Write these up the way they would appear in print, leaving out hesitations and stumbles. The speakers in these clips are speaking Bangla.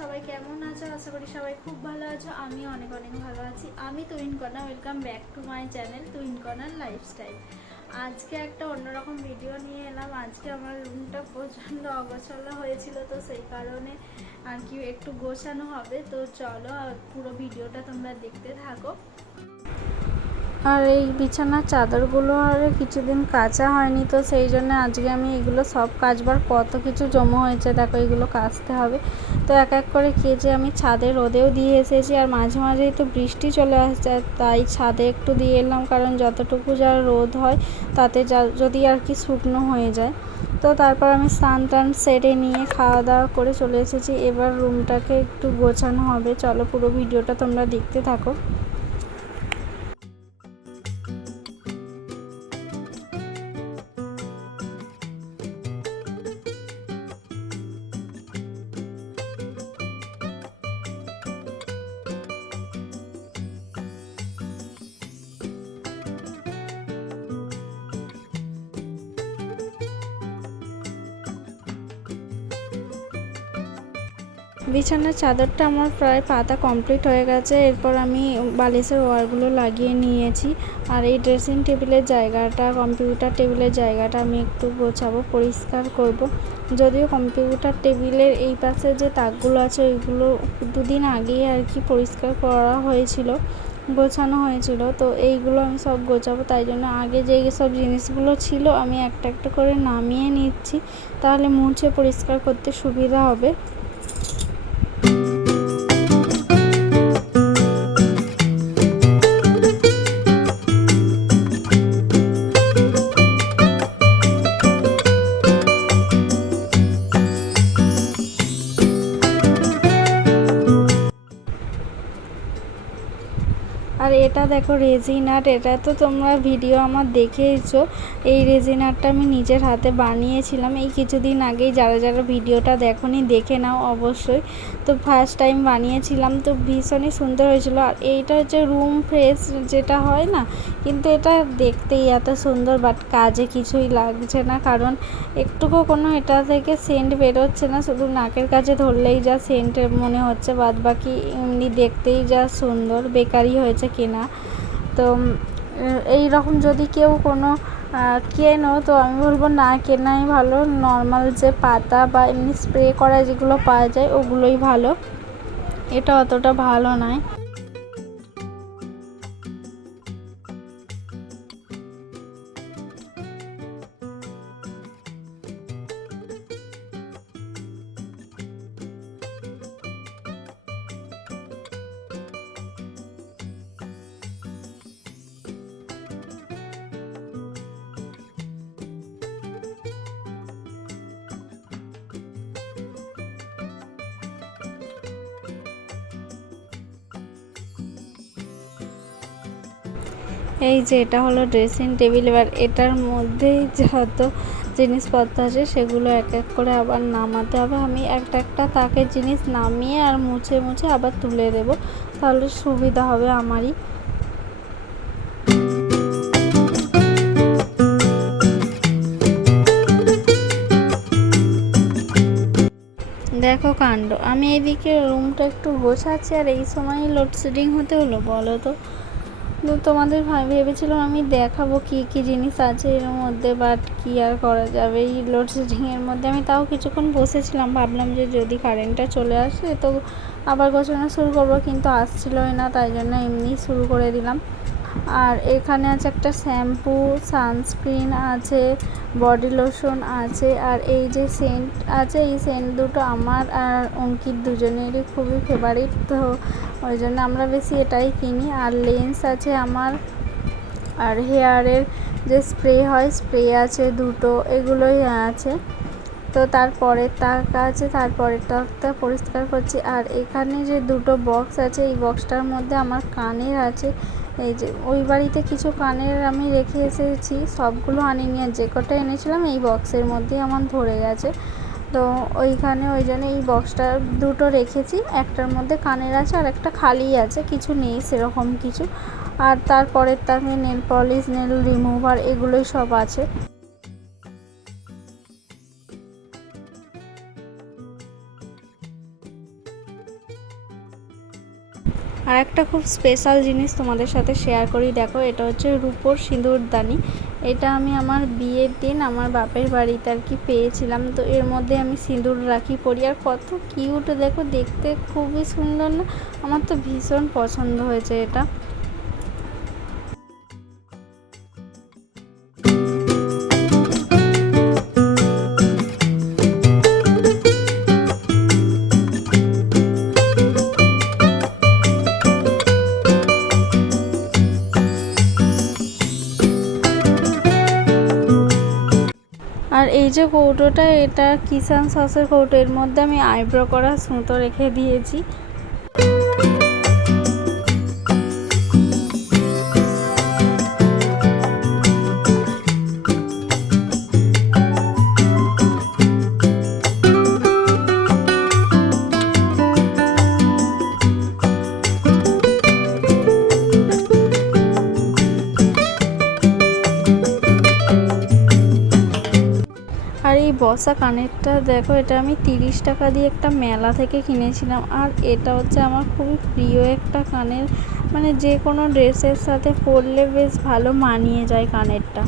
সবাই কেমন আছো? আশা করি সবাই খুব ভালো আছো। আমি অনেক অনেক ভালো আছি। আমি তুহিন কণা, welcome back to my channel Tuhin কণার লাইফস্টাইল। আজকে একটা অন্যরকম ভিডিও নিয়ে এলাম। আজকে আমার রুমটা প্রচণ্ড অগোছালো হয়েছিল, তো সেই কারণে আর কি একটু গোছানো হবে। তো চলো পুরো ভিডিওটা তোমরা দেখতে থাকো। আর এই বিছানার চাদরগুলো আর কিছুদিন কাচা হয়নি, তো সেই জন্য আজকে আমি এগুলো সব কাচবার, কত কিছু জমা হয়েছে দেখো, এগুলো কাচতে হবে। তো এক এক করে কেচে আমি ছাদে রোদেও দিয়ে এসেছি। আর মাঝে মাঝেই তো বৃষ্টি চলে আসছে, তাই ছাদে একটু দিয়ে এলাম, কারণ যতটুকু যা রোদ হয় তাতে যদি আর কি শুকনো হয়ে যায়। তো তারপর আমি স্নান টান সেরে নিয়ে খাওয়া দাওয়া করে চলে এসেছি। এবার রুমটাকে একটু গোছানো হবে। চলো পুরো ভিডিওটা তোমরা দেখতে থাকো। বিছানার চাদরটা আমার প্রায় পাতা কমপ্লিট হয়ে গেছে। এরপর আমি বালিশের ওয়্যারগুলো লাগিয়ে নিয়েছি। আর এই ড্রেসিং টেবিলের জায়গাটা, কম্পিউটার টেবিলের জায়গাটা আমি একটু গোছাবো, পরিষ্কার করব। যদিও কম্পিউটার টেবিলের এই পাশে যে তাকগুলো আছে ওইগুলো দুদিন আগেই আর কি পরিষ্কার করা হয়েছিল, গোছানো হয়েছিল। তো এইগুলো আমি সব গোছাবো, তাই জন্য আগে যেই সব জিনিসগুলো ছিল আমি একটা একটা করে নামিয়ে নিচ্ছি, তাহলে মুছে পরিষ্কার করতে সুবিধা হবে। আর এটা দেখো রেজিন আর্ট, এটা তো তোমরা ভিডিও আমার দেখেইছো। এই রেজিন আর্টটা আমি নিজের হাতে বানিয়েছিলাম এই কিছুদিন আগেই। যারা যারা ভিডিওটা দেখোনি দেখে নাও অবশ্যই। তো ফার্স্ট টাইম বানিয়েছিলাম, তো ভীষণই সুন্দর হয়েছিল। আর এইটা হচ্ছে রুম ফ্রেশ যেটা হয় না, কিন্তু এটা দেখতেই এত সুন্দর, বাট কাজে কিছুই লাগছে না, কারণ একটুকু কোনো এটা থেকে সেন্ট বেরোচ্ছে না। শুধু নাকের কাছে ধরলেই যা সেন্ট মনে হচ্ছে, বাদ বাকি এমনি দেখতেই যা সুন্দর, বেকারি হয়েছে কেনা। তো এই রকম যদি কেউ কোনো কেনো, তো আমি বলবো না কেনাই ভালো। নর্মাল যে পাতা বা এমনি স্প্রে করা যেগুলো পাওয়া যায় ওগুলোই ভালো, এটা অতটা ভালো নয়। এই যে এটা হলো ড্রেসিং টেবিল। এবার এটার মধ্যেই যত জিনিসপত্র আছে সেগুলো এক এক করে আবার নামাতে হবে। আমি একটা একটা তাকের জিনিস নামিয়ে আর মুছে মুছে আবার তুলে দেব, তাহলে সুবিধা হবে আমারই। দেখো কাণ্ড, আমি এইদিকে রুমটা একটু গোছাচ্ছি আর এই সময়ই লোডশেডিং হতে হলো, বলো তো। তোমাদের ভেবেছিলাম আমি দেখাবো কি কি জিনিস আছে এর মধ্যে, বাট কি আর করা যাবে, এই লোডশেডিংয়ের মধ্যে আমি তাও কিছুক্ষণ বসেছিলাম, ভাবলাম যে যদি কারেন্টটা চলে আসে তো আবার গোছানো শুরু করবো, কিন্তু আসছিলই না, তাই জন্য এমনি শুরু করে দিলাম। আর এখানে আছে একটা শ্যাম্পু, সানস্ক্রিন আছে, বডি লোশন আছে, আর এই যে সেন্ট আছে, এই সেন্ট দুটো আমার আর অঙ্কিত দুজনেরই খুবই ফেভারিট, তো ওই জন্য আমরা বেশি এটাই কিনি। আর লেন্স আছে আমার, আর হেয়ারের যে স্প্রে হয় স্প্রে আছে দুটো, এগুলোই আছে। তো তারপরের তাক আছে, তারপরের তাকটা পরিষ্কার করছি। আর এখানে যে দুটো বক্স আছে, এই বক্সটার মধ্যে আমার কানের আছে। এই যে ওই বাড়িতে কিছু কানের আমি রেখে এসেছি, সবগুলো আনিনি, আর যে কটা এনেছিলাম এই বক্সের মধ্যেই আমার ধরে গেছে। তো ওইখানে ওই জন্য এই বক্সটা দুটো রেখেছি, একটার মধ্যে কানের আছে আর একটা খালি আছে, কিছু নেই সেরকম কিছু। আর তারপরের তাকে নেল পলিশ, নেল রিমুভার এগুলোই সব আছে। আর একটা খুব স্পেশাল জিনিস তোমাদের সাথে শেয়ার করি, দেখো এটা হচ্ছে রূপোর সিঁদুরদানি। এটা আমি আমার বিয়ের দিন আমার বাপের বাড়িতে আর কি পেয়েছিলাম। তো এর মধ্যে আমি সিঁদুর রাখি পরি, আর কত কিউট দেখো, দেখতে খুবই সুন্দর না? আমার তো ভীষণ পছন্দ হয়েছে এটা। আর এই যে কৌটোটা, এটা কিষান সসের কৌটো, এর মধ্যে আমি আইব্রো করা সুতো রেখে দিয়েছি। আর এই বসা কানেরটা দেখো, এটা আমি 30 টাকা দিয়ে একটা মেলা থেকে কিনেছিলাম। আর এটা হচ্ছে আমার খুবই প্রিয় একটা কানের, মানে যে কোনো ড্রেসের সাথে পরলে বেশ ভালো মানিয়ে যায় কানেরটা।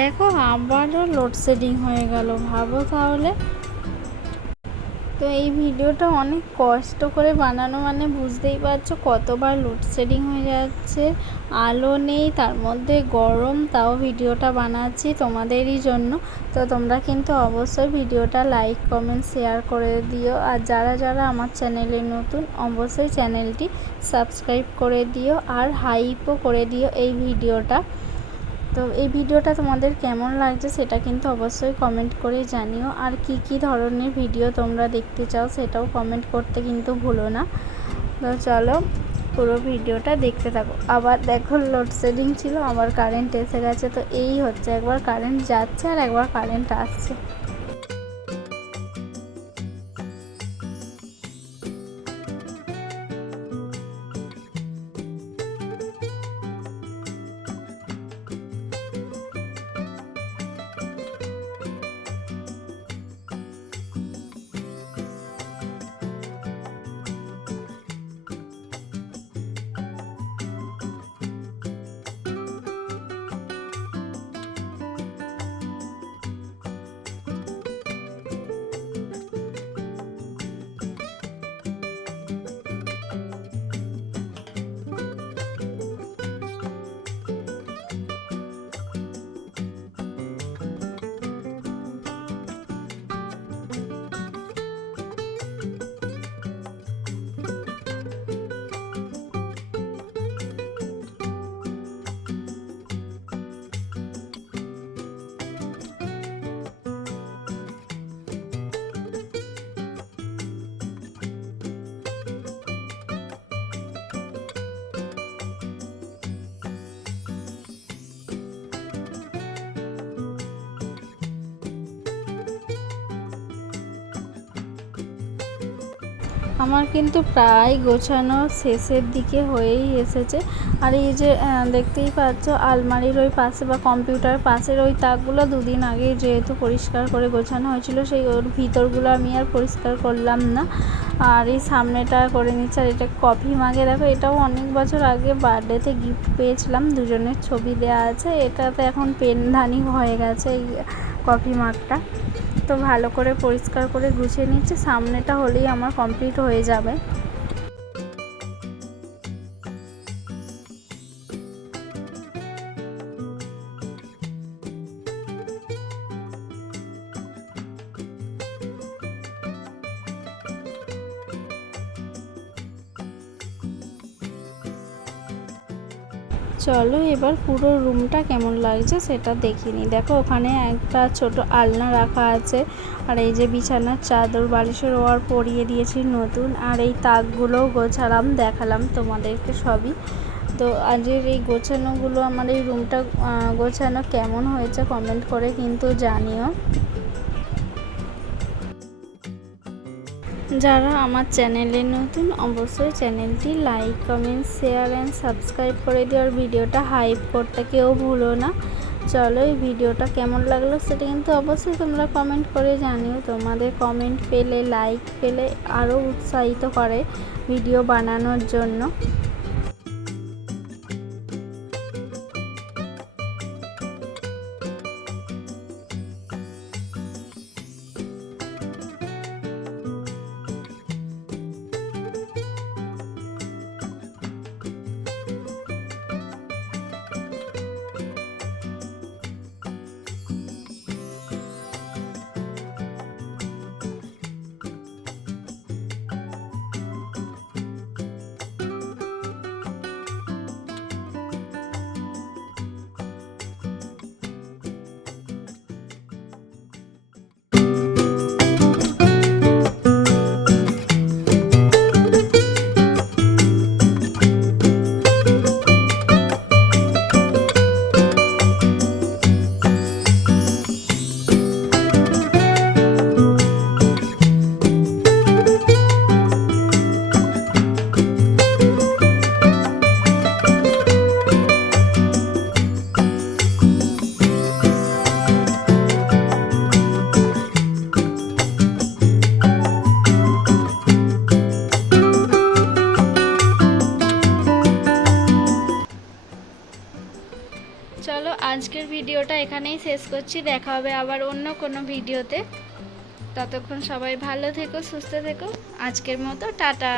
দেখো আবারও লোডশেডিং হয়ে গেল, ভাবো তাহলে। তো এই ভিডিওটা অনেক কষ্ট করে বানানো, মানে বুঝতেই পারছো কতবার লোডশেডিং হয়ে যাচ্ছে, আলো নেই, তার মধ্যে গরম, তাও ভিডিওটা বানাচ্ছি তোমাদেরই জন্য। তো তোমরা কিন্তু অবশ্যই ভিডিওটা লাইক কমেন্ট শেয়ার করে দিও। আর যারা যারা আমার চ্যানেলে নতুন, অবশ্যই চ্যানেলটি সাবস্ক্রাইব করে দিও আর হাইপও করে দিও এই ভিডিওটা। তো এই ভিডিওটা তোমাদের কেমন লাগছে সেটা কিন্তু অবশ্যই কমেন্ট করে জানিও। আর কি কি ধরনের ভিডিও তোমরা দেখতে চাও সেটাও কমেন্ট করতে কিন্তু ভুলো না। তো চলো পুরো ভিডিওটা দেখতে থাকো। আবার দেখো লোডশেডিং ছিল, আবার কারেন্ট এসে গেছে। তো এই হচ্ছে, একবার কারেন্ট যাচ্ছে আর একবার কারেন্ট আসছে। আমার কিন্তু প্রায় গোছানো শেষের দিকে হয়েই এসেছে। আর এই যে দেখতেই পাচ্ছ আলমারির ওই পাশে বা কম্পিউটার পাশের ওই তাকগুলো দুদিন আগে যেহেতু পরিষ্কার করে গোছানো হয়েছিল, সেই ওর ভিতরগুলো আমি আর পরিষ্কার করলাম না। আর এই সামনেটা করে নিচ্ছে। আর এটা কফি মাগে, দেখো এটাও অনেক বছর আগে বার্থডেতে গিফট পেয়েছিলাম, দুজনের ছবি দেওয়া আছে। এটাতে এখন পেনদানি হয়ে গেছে এই কফি মাগটা। তো ভালো করে পরিষ্কার করে গুছিয়ে নিচ্ছি, সামনেটা হলেই আমার কমপ্লিট হয়ে যাবে। চলো এবার পুরো রুমটা কেমন লাগছে সেটা দেখিনি। দেখো ওখানে একটা ছোট আলনা রাখা আছে, আর এই যে বিছানার চাদর বালিশের ওয়ার পরিয়ে দিয়েছি নতুন, আর এই তাকগুলোও গোছালাম, দেখালাম তোমাদেরকে সবই। তো আজকের এই গোছানোগুলো, আমার এই রুমটা গোছানো কেমন হয়েছে কমেন্ট করে কিন্তু জানিও। যারা আমার চ্যানেলে নতুন অবশ্যই চ্যানেলটি like comment share and subscribe করে দিও, আর ভিডিওটা হাইপ করতে কেউ ভুলো না। চলো এই ভিডিওটা কেমন লাগলো সেটা কিন্তু অবশ্যই তোমরা কমেন্ট করে জানিও। তোমাদের কমেন্ট পেলে, লাইক পেলে আরও উৎসাহিত করে ভিডিও বানানোর জন্য। চলো আজকের ভিডিওটা এখানেই শেষ করছি, দেখা হবে আবার অন্য কোনো ভিডিওতে। ততক্ষণ সবাই ভালো থেকো, সুস্থ থেকো। আজকের মতো টাটা।